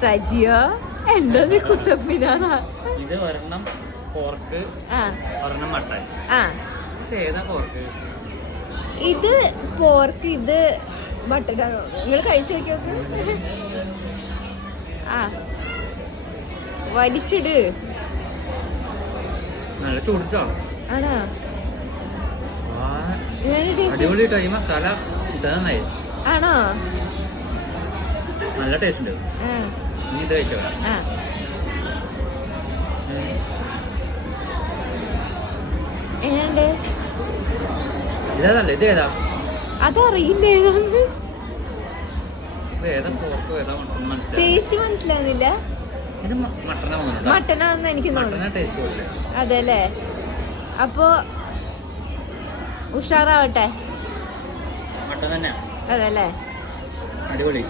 സജിയോ എന്താ കുത്തപ്പിനാറാ? ഇത് ഒരെണ്ണം പോർക്ക്, ഒരെണ്ണം മട്ടൻ. ഏതാ പോർക്ക്? ഇത് പോർക്ക്, ഇത് മട്ടനാണോ? നിങ്ങൾ കഴിച്ചു നോക്കി നോക്ക്. വലിച്ചിട്. നല്ല ചൂടിട്ടോ. ആണോ? അടിപൊളി ടൈം. മസാല നന്നായി. ആണോ? നല്ല ടേസ്റ്റ് ഉണ്ട്. ഇനി ഇത് കഴിച്ചോ. എങ്ങനെയുണ്ട്? ഇതേതല്ല, ഇത് ഏതാ? അതറിയില്ല ഏതാന്ന്. ഏതാ പോർക്ക് ഏതാ മട്ടൻ മനസ്സിലായി. ടേസ്റ്റ് മനസ്സിലാവുന്നില്ല. ഇത് മട്ടനാവുന്നുണ്ടോ? മട്ടനാന്ന് എനിക്ക് തോന്നുന്നു. ടേസ്റ്റ് പോലെ. അതെല്ലേ? അപ്പൊ ഉഷാറാവട്ടെ. മട്ടൻ തന്നെ. അതല്ലേ? അടിപൊളി.